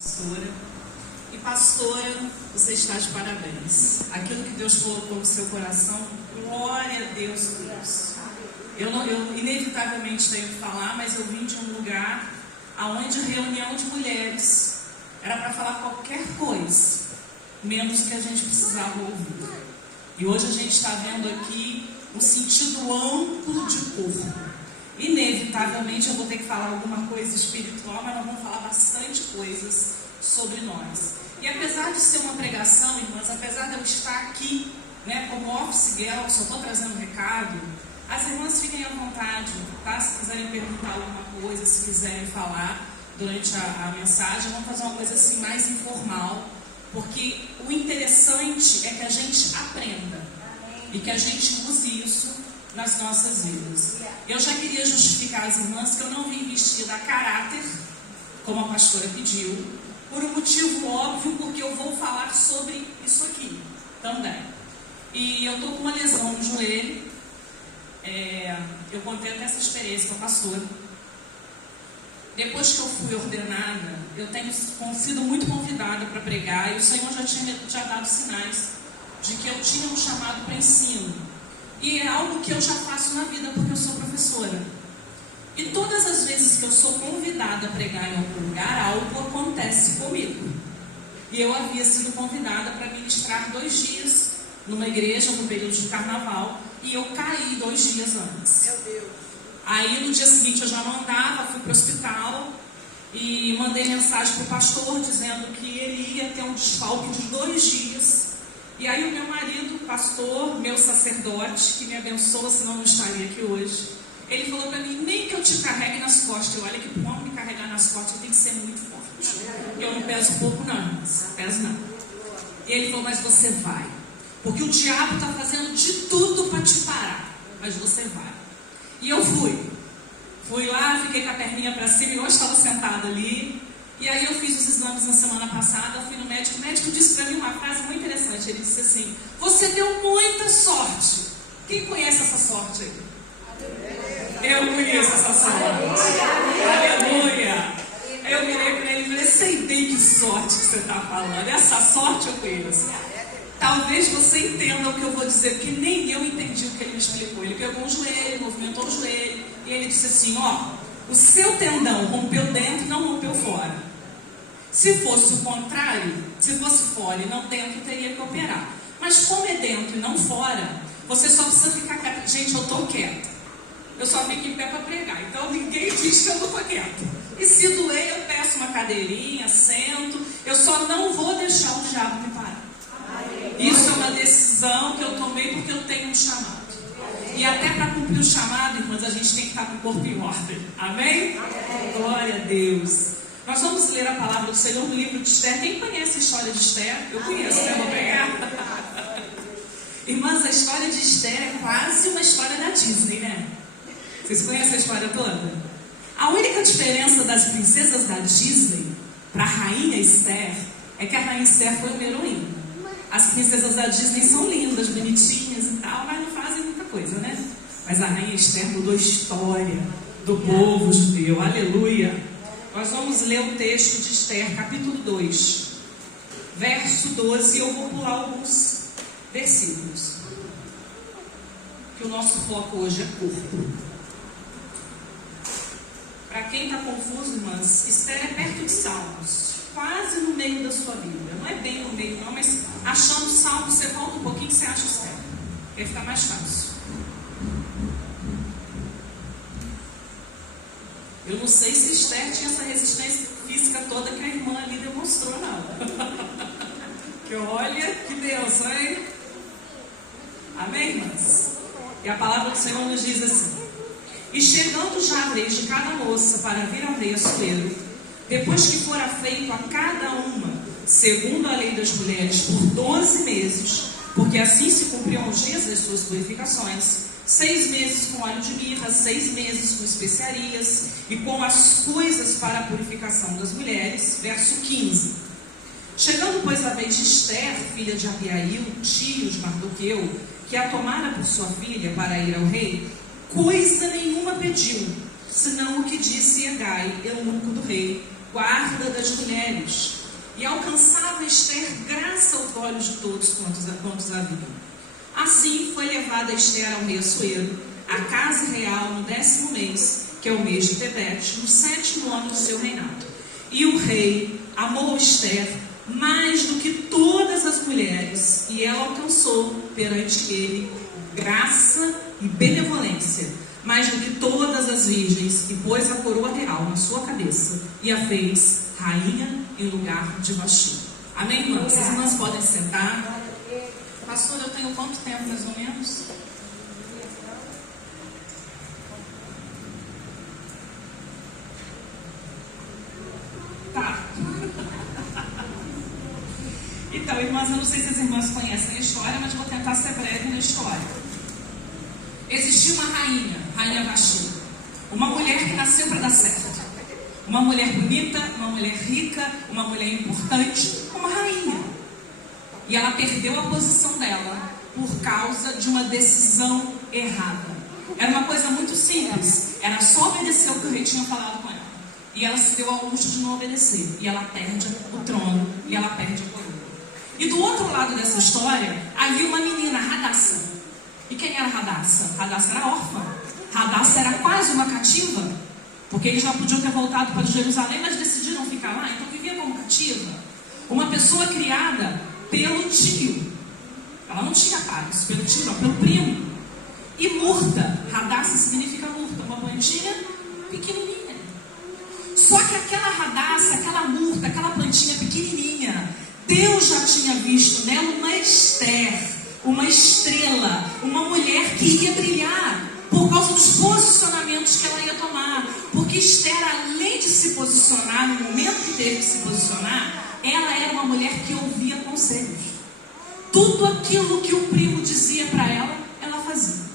Pastora. E pastora, você está de parabéns. Aquilo que Deus colocou no seu coração, glória a Deus por isso. Eu inevitavelmente tenho que falar, mas eu vim de um lugar onde reunião de mulheres era para falar qualquer coisa, menos o que a gente precisava ouvir. E hoje a gente está vendo aqui um sentido amplo de corpo. Inevitavelmente eu vou ter que falar alguma coisa espiritual, mas nós vamos falar bastante coisas sobre nós. E apesar de ser uma pregação, irmãs, apesar de eu estar aqui, como office girl, só estou trazendo um recado, as irmãs fiquem à vontade, tá? Se quiserem perguntar alguma coisa, se quiserem falar durante a mensagem, vamos fazer uma coisa assim mais informal, porque o interessante é que a gente aprenda e que a gente use isso nas nossas vidas. Eu já queria justificar às irmãs que eu não vim vestida a caráter, como a pastora pediu, por um motivo óbvio, porque eu vou falar sobre isso aqui também. E eu estou com uma lesão no joelho. Eu contei até essa experiência com a pastora. Depois que eu fui ordenada, eu tenho sido muito convidada para pregar, e o Senhor já tinha dado sinais de que eu tinha um chamado para ensino. E é algo que eu já faço na vida, porque eu sou professora. E todas as vezes que eu sou convidada a pregar em algum lugar, algo acontece comigo. E eu havia sido convidada para ministrar 2 dias numa igreja no período de carnaval, e eu caí 2 dias antes. Meu Deus. Aí no dia seguinte eu já não andava, fui para o hospital e mandei mensagem para o pastor dizendo que ele ia ter um desfalque de 2 dias. E aí o meu marido, pastor, meu sacerdote, que me abençoa, senão não estaria aqui hoje, ele falou para mim: nem que eu te carregue nas costas. Eu olha que para um homem me carregar nas costas eu tenho que ser muito forte. Eu não peso pouco não, peso não. E ele falou: mas você vai, porque o diabo está fazendo de tudo para te parar, mas você vai. E eu fui lá, fiquei com a perninha para cima, e hoje estava sentada ali. E aí eu fiz os exames na semana passada, fui no médico. O médico disse para mim uma frase muito interessante. Ele disse assim: você deu muita sorte. Quem conhece essa sorte aí? Eu conheço essa sorte. Aleluia. Eu virei para ele e falei: sei bem que sorte que você está falando. Essa sorte eu conheço. Talvez você entenda o que eu vou dizer, porque nem eu entendi o que ele me explicou. Ele pegou o joelho, movimentou o joelho, e ele disse assim: o seu tendão rompeu dentro e não rompeu fora. Se fosse o contrário, se fosse fora e não dentro, teria que operar. Mas como é dentro e não fora, você só precisa ficar quieto. Gente, eu estou quieta. Eu só fico em pé para pregar. Então ninguém diz que eu não estou quieta. E se doer, eu peço uma cadeirinha, sento. Eu só não vou deixar o diabo me parar. Isso é uma decisão que eu tomei porque eu tenho um chamado. E até para cumprir o chamado, irmãs, a gente tem que estar com o corpo em ordem. Amém? Glória a Deus. Nós vamos ler a palavra do Senhor no livro de Esther. Quem conhece a história de Esther? Eu conheço, né? Vou pegar. Irmãs, a história de Esther é quase uma história da Disney, né? Vocês conhecem a história toda? A única diferença das princesas da Disney para a rainha Esther é que a rainha Esther foi uma heroína. As princesas da Disney são lindas, bonitinhas e tal, mas não fazem muita coisa, né? Mas a rainha Esther mudou a história do povo judeu. Aleluia! Nós vamos ler o texto de Esther, capítulo 2, verso 12. Eu vou pular alguns versículos, que o nosso foco hoje é corpo. Para quem está confuso, irmãs, Esther é perto de Salmos, quase no meio da sua Bíblia. Não é bem no meio não, mas achando Salmos, você volta um pouquinho e você acha Esther. Vai ficar mais fácil. Eu não sei se Esther tinha essa resistência física toda que a irmã ali demonstrou, não. Que olha, que Deus, hein? Amém, irmãs? E a palavra do Senhor nos diz assim: e chegando já a vez de cada moça para vir ao rei Assuero, depois que fora feito a cada uma, segundo a lei das mulheres, por 12 meses, porque assim se cumpriam os dias das suas purificações, 6 meses com óleo de mirra, 6 meses com especiarias e com as coisas para a purificação das mulheres. Verso 15. Chegando, pois, a vez de Esther, filha de Abiail, tio de Mardoqueu, que a tomara por sua filha para ir ao rei, coisa nenhuma pediu, senão o que disse Hegai, eunuco do rei, guarda das mulheres, e alcançava Esther graça aos olhos de todos quantos a viam. Assim foi levada Esther ao rei Assuero, à casa real no 10º mês, que é o mês de Tebete, no 7º ano do seu reinado. E o rei amou Esther mais do que todas as mulheres, e ela alcançou perante ele graça e benevolência, mais do que todas as virgens, e pôs a coroa real na sua cabeça, e a fez rainha em lugar de Vasti. Amém, irmãs? As irmãs podem sentar. Pastor, eu tenho quanto tempo, mais ou menos? Tá. Então, irmãs, eu não sei se as irmãs conhecem a história, mas vou tentar ser breve na história. Existia uma rainha, Rainha Vasti, uma mulher que nasceu para dar certo. Uma mulher bonita, uma mulher rica, uma mulher importante, uma rainha. E ela perdeu a posição dela por causa de uma decisão errada. Era uma coisa muito simples, era só obedecer o que o rei tinha falado com ela. E ela se deu ao luxo de não obedecer. E ela perde o trono, e ela perde a coroa. E do outro lado dessa história, havia uma menina, Radassa. E quem era Radassa? Radassa era órfã. Radassa era quase uma cativa, porque eles já podiam ter voltado para Jerusalém, mas decidiram ficar lá, então vivia como cativa. Uma pessoa criada pelo tio. Ela não tinha pais, pelo tio, não, pelo primo. E murta, Radassa significa murta, uma plantinha pequenininha. Só que aquela Radassa, aquela murta, aquela plantinha pequenininha, Deus já tinha visto nela uma Esther, uma estrela, uma mulher que ia brilhar por causa dos posicionamentos que ela ia tomar. Porque Esther, além de se posicionar no momento que teve que se posicionar, ela era uma mulher que ouvia conselhos. Tudo aquilo que o primo dizia para ela, ela fazia.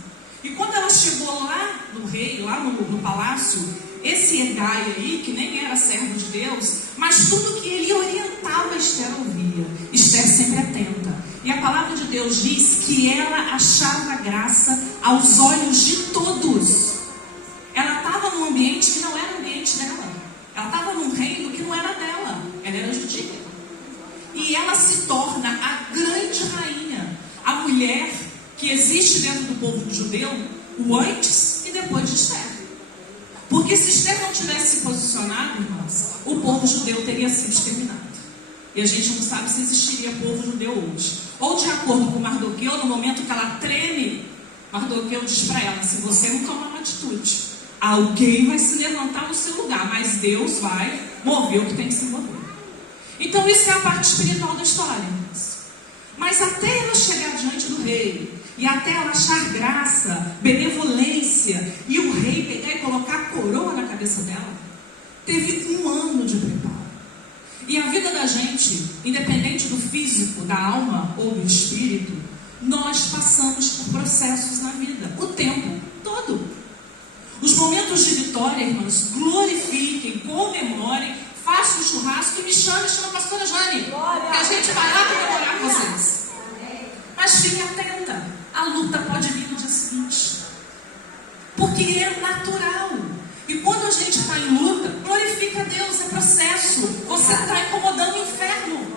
E quando ela chegou lá no rei, lá no palácio, esse Hegai aí, que nem era servo de Deus, mas tudo que ele orientava, Esther ouvia. Esther sempre atenta. E a palavra de Deus diz que ela achava graça aos olhos de todos. Ela estava num ambiente que não era o ambiente dela. Ela estava num reino que não era dela. Ela era judia. E ela se torna a grande rainha, a mulher que existe dentro do povo judeu, o antes e depois de Esther. Porque se Esther não tivesse se posicionado, irmãs, o povo judeu teria sido exterminado. E a gente não sabe se existiria povo judeu hoje. Ou de acordo com Mardoqueu, no momento que ela treme, Mardoqueu diz para ela: se você não tomar uma atitude, alguém vai se levantar no seu lugar, mas Deus vai mover o que tem que se mover. Então isso é a parte espiritual da história, irmãs. Mas até ela chegar diante do rei, e até ela achar graça, benevolência, e o rei pegar e colocar a coroa na cabeça dela, teve 1 ano de preparo. E a vida da gente, independente do físico, da alma ou do espírito, nós passamos por processos na vida, o tempo todo. Os momentos de vitória, irmãos, glorifiquem, comemorem, façam um churrasco e me chame, chama a pastora Jane, que a gente vai lá comemorar com vocês. Mas fique atenta, a luta pode vir no dia seguinte, porque é natural. E quando a gente está em luta, glorifica a Deus, é processo. Você está incomodando o inferno.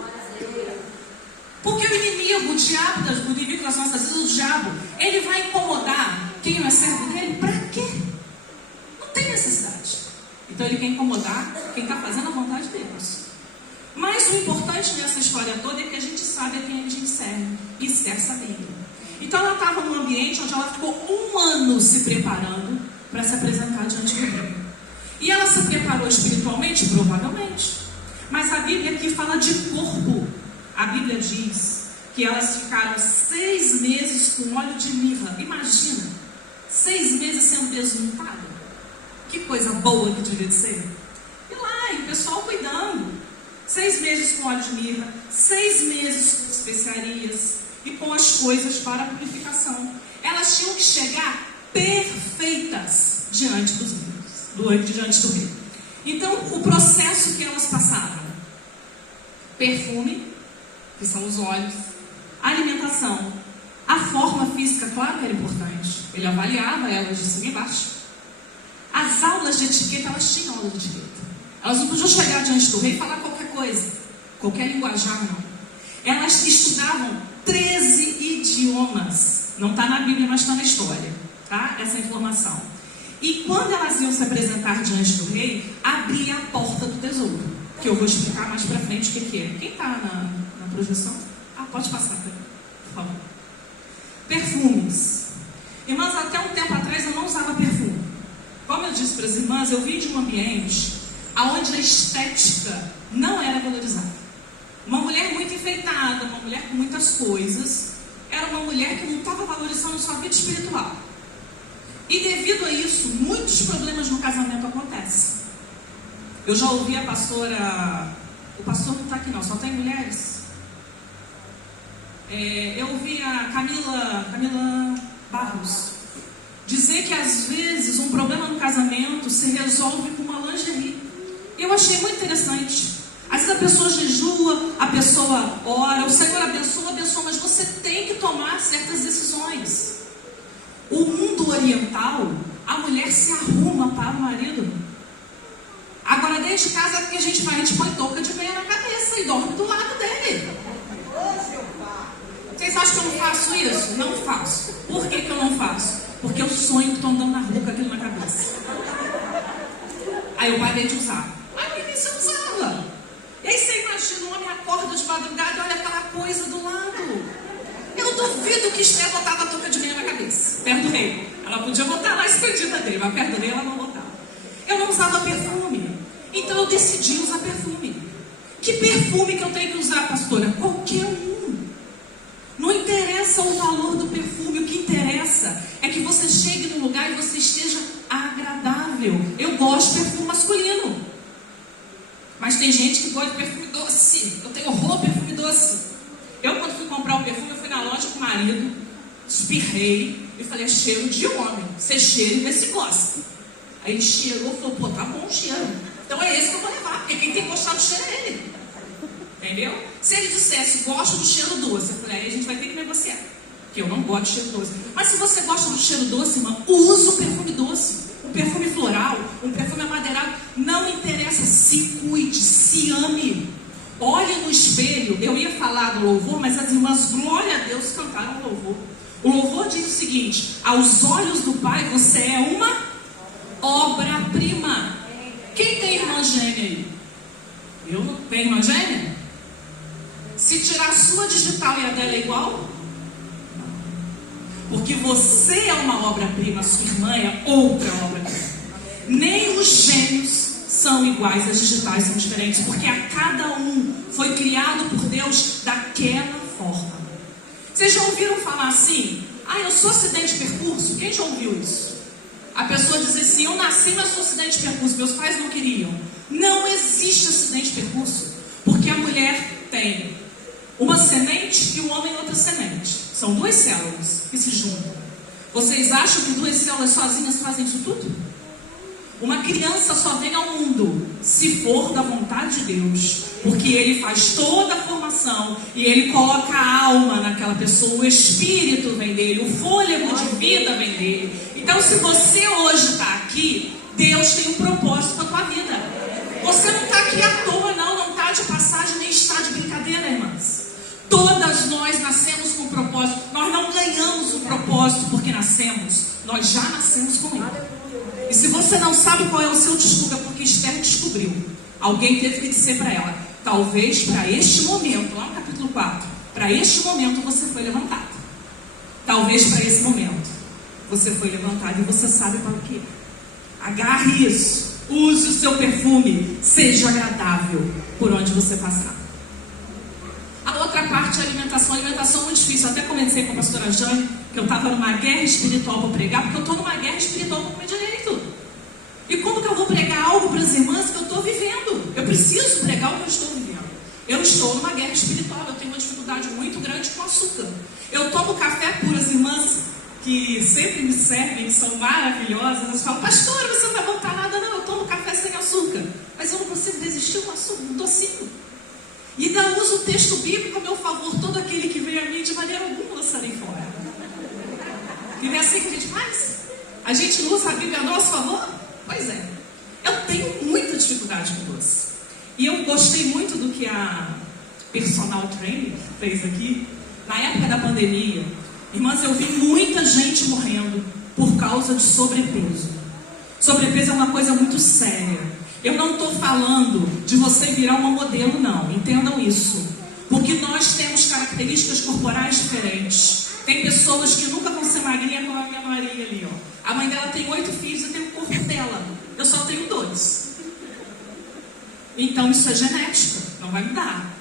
Porque o inimigo, o diabo, o inimigo das nossas vidas, o diabo, ele vai incomodar quem não é servo dele. Para quê? Não tem necessidade. Então ele quer incomodar quem está fazendo a vontade de Deus. Mas o importante nessa história toda é que a gente sabe a quem a gente serve. E Esther sabia. Então ela estava num ambiente onde ela ficou 1 ano se preparando para se apresentar diante do rei. E ela se preparou espiritualmente? Provavelmente. Mas a Bíblia aqui fala de corpo. A Bíblia diz que elas ficaram 6 meses com óleo de mirra. Imagina, 6 meses sendo desuntada. Que coisa boa que devia ser. E lá, e o pessoal cuidando. 6 meses com óleo de mirra, 6 meses com especiarias e com as coisas para a purificação. Elas tinham que chegar perfeitas diante dos reis, diante do rei. Então, o processo que elas passaram: perfume, que são os óleos, alimentação, a forma física, claro que era importante, ele avaliava elas de cima e baixo. As aulas de etiqueta, elas tinham aula de etiqueta. Elas não podiam chegar diante do rei e falar qualquer coisa, qualquer linguajar, não. Elas estudavam 13 idiomas. Não está na Bíblia, mas está na história, tá? Essa informação. E quando elas iam se apresentar diante do rei, abria a porta do tesouro, que eu vou explicar mais pra frente o que é. Quem está na projeção? Pode passar, por favor. Perfumes. Irmãs, até um tempo atrás eu não usava perfume. Como eu disse para as irmãs, eu vim de um ambiente onde a estética não era valorizada. Uma mulher muito enfeitada, uma mulher com muitas coisas, era uma mulher que não estava valorizando sua vida espiritual. E devido a isso, muitos problemas no casamento acontecem. Eu já ouvi a pastora... O pastor não está aqui não, só tem mulheres. Eu ouvi a Camila Barros dizer que às vezes um problema no casamento se resolve com uma lingerie. Eu achei muito interessante. Às vezes a pessoa jejua, a pessoa ora, o Senhor abençoa, mas você tem que tomar certas decisões. O mundo oriental, a mulher se arruma para o marido. Agora dentro de casa, o que a gente faz? A gente põe touca de meia na cabeça e dorme do lado dele. Vocês acham que eu não faço isso? Não faço. Por que eu não faço? Porque eu sonho que estou andando na rua com aquilo na cabeça. Aí eu parei de usar. Mas no início eu usava. E aí você imagina, um homem acorda de madrugada e olha aquela coisa do lado. Eu duvido que Esther botava a touca de meia na cabeça, perto do rei. Ela podia botar lá escondida dele, mas perto do rei ela não botava. Eu não usava perfume. Então eu decidi usar perfume. Que perfume que eu tenho que usar, pastora? Qualquer um. Não interessa o valor do perfume, o que interessa é que você chegue num lugar e você esteja agradável. Eu gosto de perfume masculino, mas tem gente que gosta de perfume doce. Eu tenho horror de perfume doce. Eu, quando fui comprar um perfume, eu fui na loja com o marido, espirrei e falei: é cheiro de homem, você cheira e vê se gosta. Aí ele cheirou e falou: pô, tá bom o cheiro, então é esse que eu vou levar, porque quem tem que gostar do cheiro é ele. Entendeu? Se ele dissesse: gosto do cheiro doce, eu falei: aí a gente vai ter que negociar, porque eu não gosto de cheiro doce. Mas se você gosta do cheiro doce, irmã, usa o perfume doce, um perfume floral, um perfume amadeirado. Não interessa, se cuide, se ame. Olhe no espelho. Eu ia falar do louvor, mas as irmãs, glória a Deus, cantaram o louvor. O louvor diz o seguinte: aos olhos do Pai você é uma obra-prima. Quem tem irmã gêmea aí? Eu não tenho irmã gêmea? Se tirar a sua digital e a dela é igual? Não. Porque você é uma obra-prima, sua irmã é outra obra-prima. Nem os gêmeos são iguais, as digitais são diferentes, porque a cada um foi criado por Deus daquela forma. Vocês já ouviram falar assim: eu sou acidente de percurso? Quem já ouviu isso? A pessoa diz assim: eu nasci, mas sou acidente de percurso, meus pais não queriam. Não existe acidente de percurso, porque a mulher tem uma semente e o homem outra semente. São duas células que se juntam. Vocês acham que duas células sozinhas fazem isso tudo? Uma criança só vem ao mundo se for da vontade de Deus, porque Ele faz toda a formação e Ele coloca a alma naquela pessoa, o espírito vem dele, o fôlego de vida vem dele. Então, se você hoje está aqui, Deus tem um propósito para a tua vida. Você não está aqui à toa, não está de passagem, nem está de brincadeira, irmãs. Todas nós nascemos com um propósito. Nós não ganhamos um propósito porque nascemos, nós já nascemos com ele. E se você não sabe qual é o seu destino, é porque Esther descobriu. Alguém teve que dizer para ela: talvez para este momento, lá no capítulo 4, para este momento você foi levantado. Talvez para esse momento você foi levantado e você sabe para o que é. Agarre isso, use o seu perfume, seja agradável por onde você passar. A outra parte é a alimentação. A alimentação é muito difícil. Eu até comecei com a pastora Jane que eu estava numa guerra espiritual para pregar, porque eu estou numa guerra espiritual para comer direito. E como que eu vou pregar algo para as irmãs que eu estou vivendo? Eu preciso pregar o que eu estou vivendo. Eu estou numa guerra espiritual, eu tenho uma dificuldade muito grande com açúcar. Eu tomo café puro. As irmãs que sempre me servem, que são maravilhosas, elas falam: pastora, você não vai botar nada? Não, eu tomo café sem açúcar. Mas eu não consigo resistir ao açúcar, um docinho. E ainda uso o texto bíblico a meu favor: todo aquele que vem a mim, de maneira alguma lançarei fora. E não é assim que a gente faz? A gente não usa a Bíblia a nosso favor? Pois é. Eu tenho muita muita dificuldade com doce. E eu gostei muito do que a personal trainer fez aqui. Na época da pandemia, irmãs, eu vi muita gente morrendo por causa de sobrepeso. Sobrepeso é uma coisa muito séria. Eu não estou falando de você virar uma modelo, não. Entendam isso. Porque nós temos características corporais diferentes. Tem pessoas que nunca vão ser magrinha, como a minha Maria ali, ó. A mãe dela tem 8 filhos e tem o corpo dela. Eu só tenho 2. Então isso é genética, não vai mudar.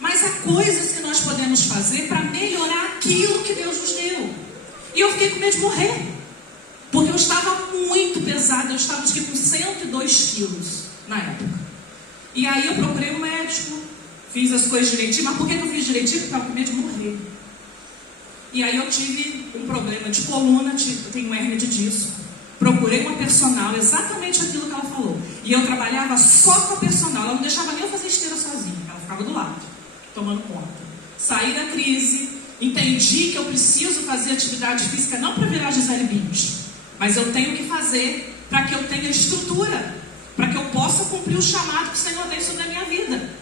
Mas há coisas que nós podemos fazer para melhorar aquilo que Deus nos deu. E eu fiquei com medo de morrer. Porque eu estava muito pesada, eu estava acho que com 102 quilos na época. E aí eu procurei um médico, fiz as coisas direitinho. Mas por que eu fiz direitinho? Porque eu estava com medo de morrer. E aí eu tive um problema de coluna, eu tenho hérnia de disco. Procurei uma personal, exatamente aquilo que ela falou. E eu trabalhava só com a personal, ela não deixava nem eu fazer esteira sozinha. Ela ficava do lado, tomando conta. Saí da crise, entendi que eu preciso fazer atividade física não para virar Gisele Bündchen, mas eu tenho que fazer para que eu tenha estrutura, para que eu possa cumprir o chamado que o Senhor tem sobre a minha vida.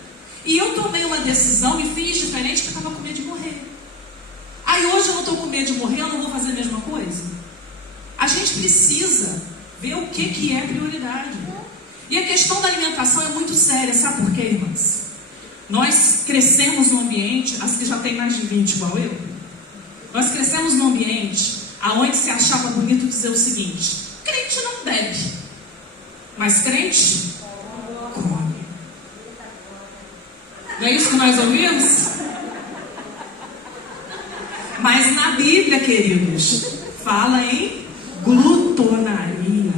E eu tomei uma decisão e fiz diferente porque eu estava com medo de morrer. Aí hoje eu não estou com medo de morrer, eu não vou fazer a mesma coisa? A gente precisa ver o que é prioridade. E a questão da alimentação é muito séria, sabe por quê, irmãs? Nós crescemos num ambiente, as que já tem mais de 20 igual eu, nós crescemos num ambiente aonde se achava bonito dizer o seguinte: crente não bebe, mas crente come. Não é isso que nós ouvimos? Mas na Bíblia, queridos, fala em glutonaria.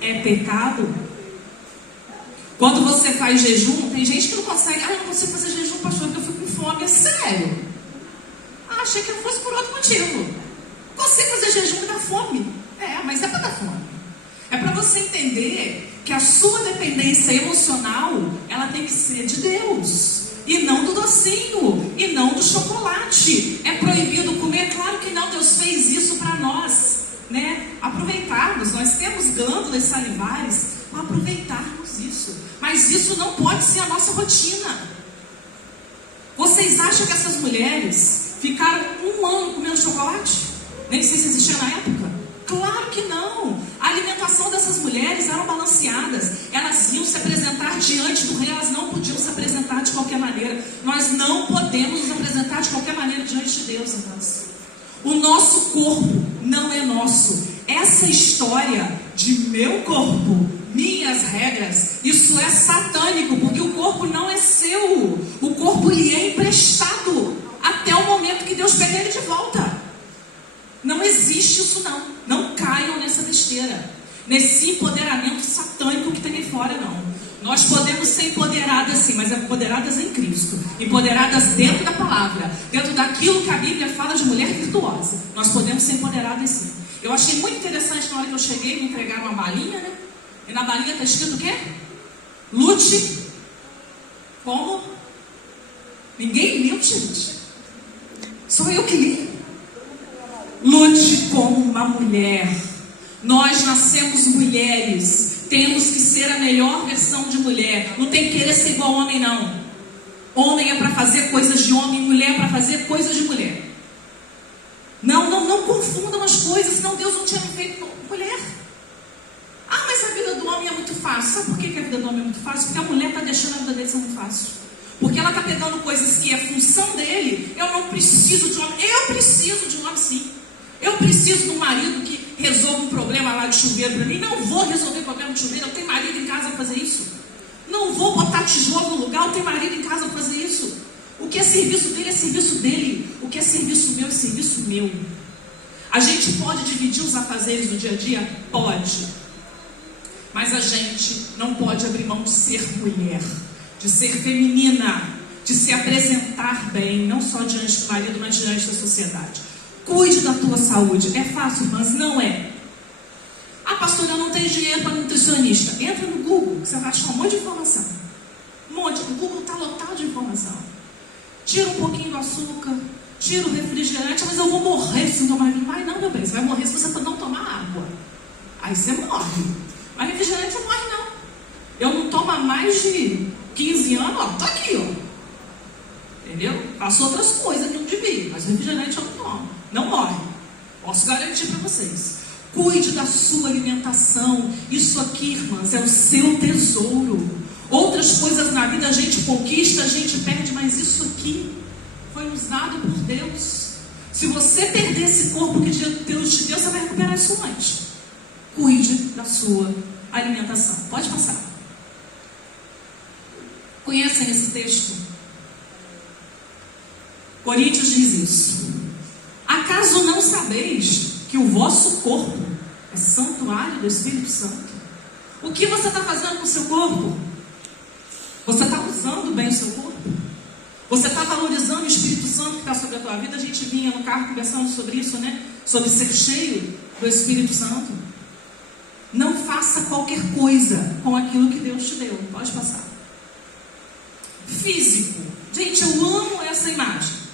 É pecado? Quando você faz jejum, tem gente que não consegue. Eu não consigo fazer jejum, pastor, porque eu fico com fome. É sério? Achei que fosse por outro motivo. Consigo fazer jejum e dar fome. Mas é para dar fome. É para você entender que a sua dependência emocional, ela tem que ser de Deus. E não do docinho, e não do chocolate. É proibido comer? Claro que não, Deus fez isso para nós, né? Aproveitarmos, nós temos glândulas salivares para aproveitarmos isso. Mas isso não pode ser a nossa rotina. Vocês acham que essas mulheres ficaram 1 ano comendo chocolate? Nem sei se existia na época. Claro que não. A alimentação dessas mulheres eram balanceadas. Elas iam se apresentar diante do rei. Elas não podiam se apresentar de qualquer maneira. Nós não podemos nos apresentar de qualquer maneira diante de Deus, irmãos. O nosso corpo não é nosso. Essa história de meu corpo, minhas regras, isso é satânico, porque o corpo não é seu. O corpo lhe é emprestado até o momento que Deus pega ele de volta. Não existe isso não. Não caiam nessa besteira, nesse empoderamento satânico que tem aí fora, não. Nós podemos ser empoderadas sim, mas empoderadas em Cristo, empoderadas dentro da palavra, dentro daquilo que a Bíblia fala de mulher virtuosa. Nós podemos ser empoderadas sim. Eu achei muito interessante na hora que eu cheguei, me entregaram uma balinha, né? E na balinha está escrito o quê? Lute como? Ninguém leu, gente. Só eu que li. Lute como uma mulher. Nós nascemos mulheres. Temos que ser a melhor versão de mulher. Não tem que querer ser igual homem, não. Homem é para fazer coisas de homem, mulher é para fazer coisas de mulher. Não confundam as coisas, senão Deus não tinha feito mulher. Mas a vida do homem é muito fácil. Sabe por que a vida do homem é muito fácil? Porque a mulher está deixando a vida dele ser muito fácil. Porque ela está pegando coisas que é função dele. Eu não preciso de um homem. Eu preciso de um homem sim. Eu preciso de um marido que resolva um problema lá de chuveiro para mim. Não vou resolver problema de chuveiro. Eu tenho marido em casa para fazer isso. Não vou botar tijolo no lugar. Eu tenho marido em casa para fazer isso. O que é serviço dele é serviço dele. O que é serviço meu é serviço meu. A gente pode dividir os afazeres do dia a dia? Pode. Mas a gente não pode abrir mão de ser mulher, de ser feminina, de se apresentar bem, não só diante do marido, mas diante da sociedade. Cuide da tua saúde. É fácil, mas não é. Pastor, eu não tenho dinheiro para nutricionista. Entra no Google, que você vai achar um monte de informação. Um monte. O Google está lotado de informação. Tira um pouquinho do açúcar, tira o refrigerante. Mas eu vou morrer se não tomar vinho. Vai não, meu bem. Você vai morrer se você não tomar água. Aí você morre. Mas refrigerante você morre não. Eu não tomo há mais de 15 anos, ó, tô aqui, ó. Entendeu? Faço outras coisas que eu não devia, mas refrigerante eu não tomo. Não morre. Posso garantir para vocês. Cuide da sua alimentação. Isso aqui, irmãs, é o seu tesouro. Outras coisas na vida a gente conquista, a gente perde, mas isso aqui foi nos dado por Deus. Se você perder esse corpo que Deus te deu, você vai recuperar isso antes. Cuide da sua alimentação. Pode passar. Conhecem esse texto? Coríntios diz isso. Acaso não sabeis que o vosso corpo é santuário do Espírito Santo? O que você está fazendo com o seu corpo? Você está usando bem o seu corpo? Você está valorizando o Espírito Santo que está sobre a tua vida? A gente vinha no carro conversando sobre isso, né? Sobre ser cheio do Espírito Santo. Não faça qualquer coisa com aquilo que Deus te deu. Pode passar. Físico. Gente, eu amo essa imagem.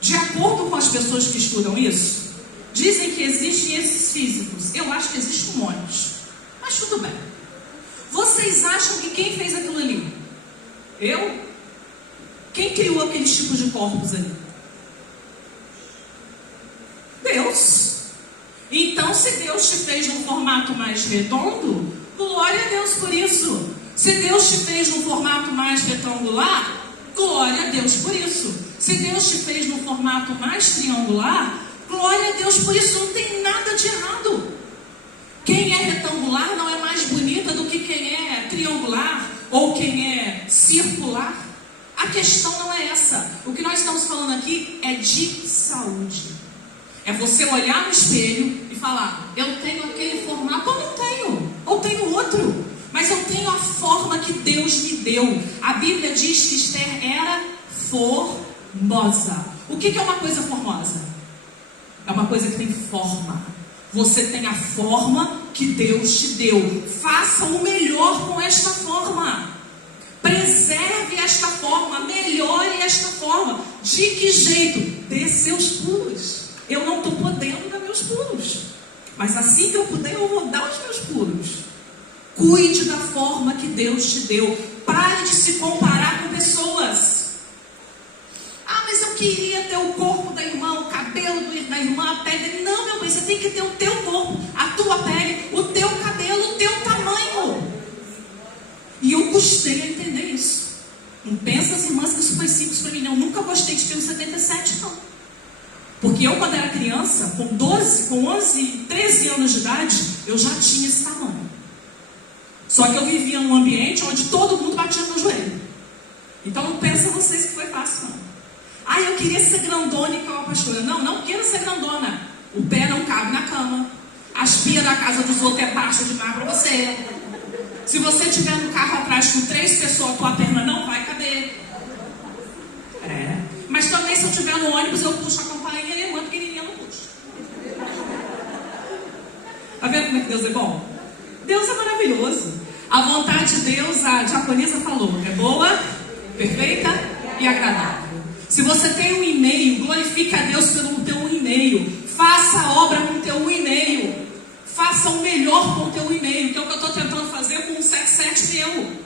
De acordo com as pessoas que estudam isso, dizem que existem esses físicos. Eu acho que existe um monte. Mas tudo bem. Vocês acham que quem fez aquilo ali? Eu? Quem criou aqueles tipos de corpos ali? Deus. Então, se Deus te fez num formato mais redondo, glória a Deus por isso. Se Deus te fez num formato mais retangular, glória a Deus por isso. Se Deus te fez num formato mais triangular, glória a Deus por isso. Não tem nada de errado. Quem é retangular não é mais bonita do que quem é triangular ou quem é circular. A questão não é essa. O que nós estamos falando aqui é de saúde. É você olhar no espelho e falar: eu tenho aquele formato ou não tenho, ou tenho outro, mas eu tenho a forma que Deus me deu. A Bíblia diz que Esther era formosa. O que é uma coisa formosa? É uma coisa que tem forma. Você tem a forma que Deus te deu. Faça o melhor com esta forma. Preserve esta forma. Melhore esta forma. De que jeito? Dê seus pulos. Eu não estou podendo dar meus pulos. Mas assim que eu puder, eu vou dar os meus pulos. Cuide da forma que Deus te deu. Pare de se comparar com pessoas. Ah, mas eu queria ter o corpo da irmã, o cabelo da irmã, a pele dele. Não, meu bem, você tem que ter o teu corpo, a tua pele, o teu cabelo, o teu tamanho. E eu custei a entender isso. Não pensa as irmãs que isso foi simples para mim, não. Eu nunca gostei de ter um 77, não. Porque eu, quando era criança, com 11, 13 anos de idade, eu já tinha esse tamanho. Só que eu vivia num ambiente onde todo mundo batia no joelho. Então não pensa vocês que foi fácil, não. Ah, eu queria ser grandona igual a pastora. Não, não quero ser grandona. O pé não cabe na cama. As pias da casa dos outros é baixa demais para você. Se você estiver no carro atrás com 3 pessoas, a tua perna não vai caber. Mas também se eu estiver no ônibus, eu puxo a campainha e a irmã pequenininha não puxa. Tá vendo como é que Deus é bom? Deus é maravilhoso. A vontade de Deus, a diaconisa falou, é boa, perfeita e agradável. Se você tem um e-mail, glorifique a Deus pelo teu e-mail. Faça a obra com o teu e-mail. Faça o melhor com o teu e-mail, que é o que eu estou tentando fazer com o 77 meu.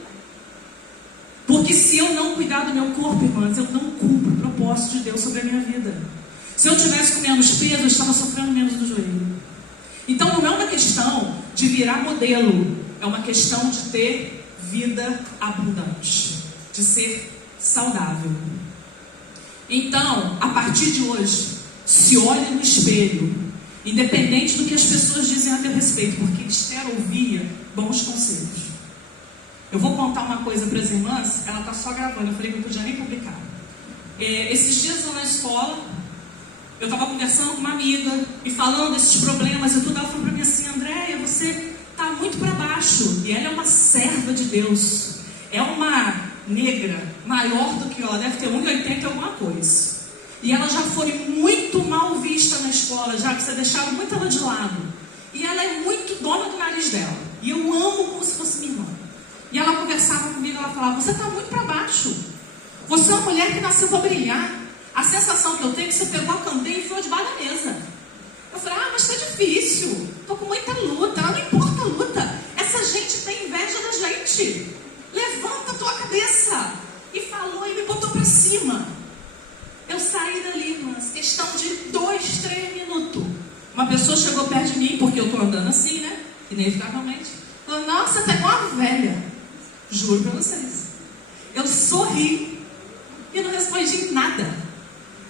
Porque se eu não cuidar do meu corpo, irmãs, eu não cumpro o propósito de Deus sobre a minha vida. Se eu tivesse com menos peso, eu estava sofrendo menos do joelho. Então não é uma questão de virar modelo, é uma questão de ter vida abundante, de ser saudável. Então, a partir de hoje, se olhe no espelho, independente do que as pessoas dizem a teu respeito, porque Esther ouvia bons conselhos. Eu vou contar uma coisa para as irmãs, ela está só gravando, eu falei que eu não podia nem publicar. Esses dias lá na escola, eu estava conversando com uma amiga e falando desses problemas e tudo, ela falou para mim assim: Andréia, você está muito para baixo. E ela é uma serva de Deus, é uma negra, maior do que ela, deve ter 1,80 e alguma coisa. E ela já foi muito mal vista na escola, já que você deixava muito ela de lado. E ela é muito dona do nariz dela. E eu amo como se fosse minha irmã. E ela conversava comigo, ela falava: você está muito para baixo. Você é uma mulher que nasceu para brilhar. A sensação que eu tenho é que você pegou a candeia e enfiou debaixo da mesa. Eu falei: ah, mas está difícil. Estou com muita luta. Não importa a luta. Essa gente tem inveja da gente. Levanta a tua cabeça. E falou e me botou para cima. Eu saí dali, irmãs, questão de 2, 3 minutos. Uma pessoa chegou perto de mim, porque eu tô andando assim, né? Inevitavelmente. Falou, nossa, tá igual uma velha. Juro para vocês. Eu sorri e não respondi nada.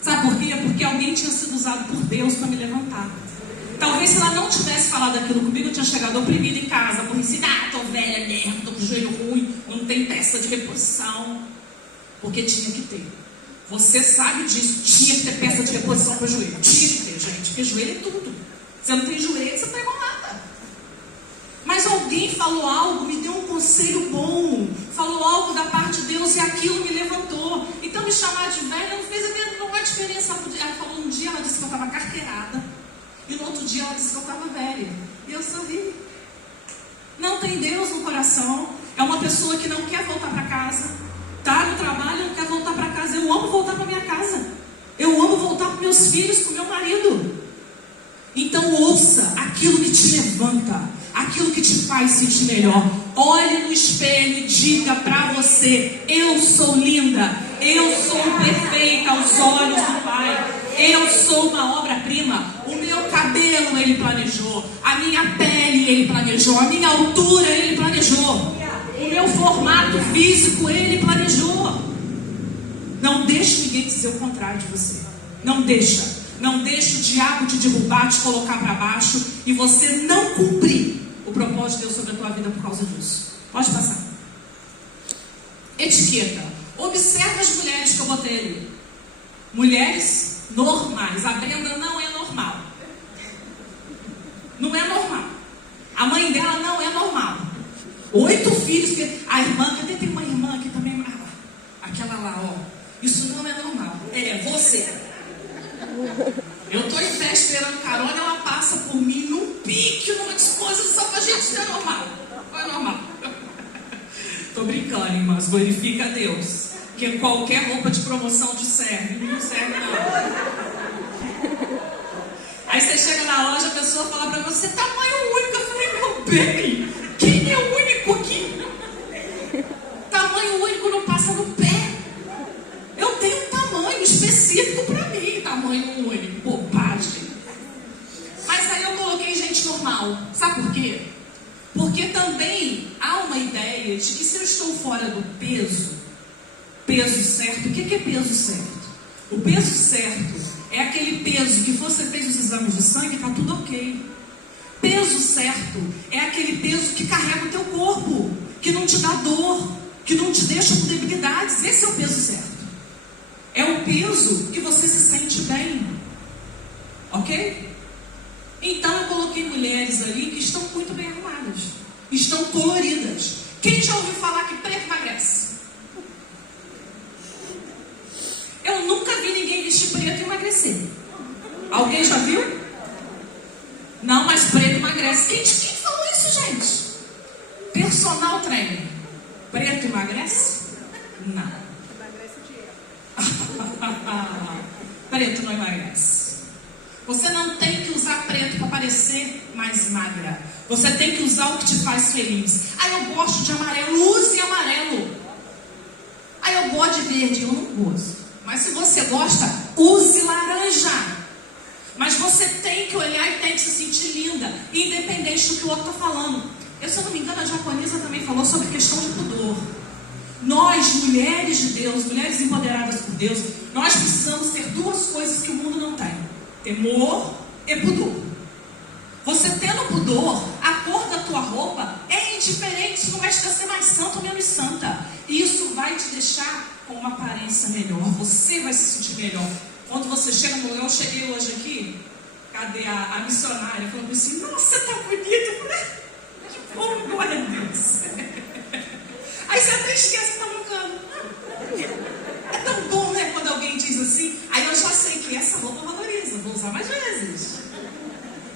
Sabe por quê? Porque alguém tinha sido usado por Deus para me levantar. Talvez se ela não tivesse falado aquilo comigo, eu tinha chegado oprimida em casa, aborrecida. Tô velha mesmo, tô com o joelho ruim, não tem peça de reposição. Porque tinha que ter. Você sabe disso. Tinha que ter peça de reposição para o joelho. Tinha que ter, gente. Porque joelho é tudo. Você não tem joelho, você não tem nada. Mas alguém falou algo, me deu um conselho bom. Falou algo da parte de Deus e aquilo me levantou. Então me chamar de velha não fez nenhuma diferença. Ela falou um dia, ela disse que eu estava carteirada. E no outro dia ela disse que eu estava velha. E eu sorri. Não tem Deus no coração. É uma pessoa que não quer voltar para casa. Tá no trabalho, não quer voltar para casa. Eu amo voltar para minha casa. Eu amo voltar para meus filhos, para o meu marido. Então ouça aquilo que te levanta, aquilo que te faz sentir melhor. Olhe no espelho e diga para você: eu sou linda, eu sou perfeita aos olhos do Pai. Eu sou uma obra-prima. O meu cabelo Ele planejou, a minha pele Ele planejou, a minha altura Ele planejou. O meu formato físico Ele planejou. Não deixe ninguém dizer o contrário de você. Não deixa. Não deixe o diabo te derrubar, te colocar para baixo e você não cumprir o propósito de Deus sobre a tua vida por causa disso. Pode passar. Etiqueta. Observa as mulheres que eu botei ali. Mulheres normais. A Brenda não é normal. Não é normal. A mãe dela não é normal. 8 filhos, que a irmã, cadê? Tem uma irmã aqui também, aquela lá, ó. Isso não é normal. É você. Eu tô em pé esperando carona, ela passa por mim num pique, numa disposição pra gente ser normal. Não é normal. Tô brincando, irmãs, glorifica a Deus. Porque qualquer roupa de promoção te serve, não serve não. Aí você chega na loja, a pessoa fala pra você, tamanho único. Eu falei, meu bem, quem é o único aqui? Tamanho único não passa no pé. Eu tenho um tamanho específico pra mim, tamanho único, bobagem. Mas aí eu coloquei gente normal. Sabe por quê? Porque também há uma ideia de que se eu estou fora do peso certo, o que é peso certo? O peso certo é aquele peso que você fez os exames de sangue e está tudo ok. Peso certo é aquele peso que carrega o teu corpo, que não te dá dor, que não te deixa com debilidades. Esse é o peso certo. É o peso que você se sente bem. Ok? Então eu coloquei mulheres ali que estão muito bem arrumadas, estão coloridas. Quem já ouviu falar que preto emagrece? Eu nunca vi ninguém vestir preto e emagrecer. Alguém já viu? Não, mas preto emagrece. Quem falou isso, gente? Personal trainer. Preto emagrece? Não. Preto não emagrece. Você não tem que usar preto para parecer mais magra. Você tem que usar o que te faz feliz. Ah, eu gosto de amarelo. Use amarelo. Ah, eu gosto de verde. Eu não gosto. Mas se você gosta, use laranja. Mas você tem que olhar e tem que se sentir linda, independente do que o outro está falando. Eu, se eu não me engano, a japonesa também falou sobre questão de pudor. Nós, mulheres de Deus, mulheres empoderadas por Deus, nós precisamos ter 2 coisas que o mundo não tem: temor e pudor. Você tendo pudor, a cor da tua roupa é indiferente, isso não vai te ser mais santo ou menos santa. E isso vai te deixar com uma aparência melhor, você vai se sentir melhor. Quando você chega no lugar, eu cheguei hoje aqui, cadê a missionária? Falando assim, nossa, você tá bonita. Eu falei, que bom, glória a Deus. Aí você até esquece que tá brincando. É tão bom, né, quando alguém diz assim. Aí eu já sei que essa roupa valoriza, vou usar mais vezes.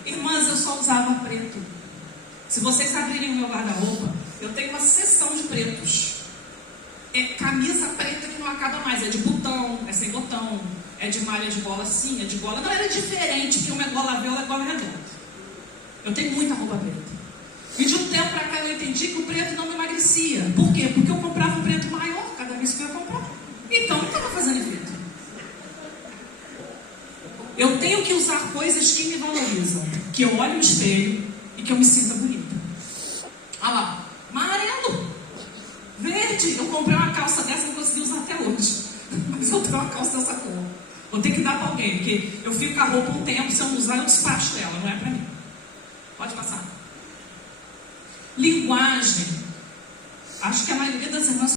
Irmãs, eu só usava preto. Se vocês abrirem o meu guarda-roupa, eu tenho uma seção de pretos. É camisa preta que não acaba mais, é de botão, é sem botão, é de malha de gola sim, é de gola. Não, era diferente, porque uma é gola vela, é gola redonda. Eu tenho muita roupa preta. E de um tempo pra cá eu entendi que o preto não me emagrecia. Por quê? Porque eu comprava um preto maior cada vez que eu ia comprar. Então não estava fazendo efeito. Eu tenho que usar coisas que me valorizam. Que eu olhe no espelho e que eu me sinta bonita. Olha lá, amarelo, verde. Eu comprei uma calça dessa e não consegui usar até hoje. Mas eu tenho uma calça dessa cor. Vou ter que dar para alguém, porque eu fico com a roupa um tempo, se eu não usar, eu despacho dela, não é para mim. Pode passar. Linguagem. Acho que a maioria das irmãs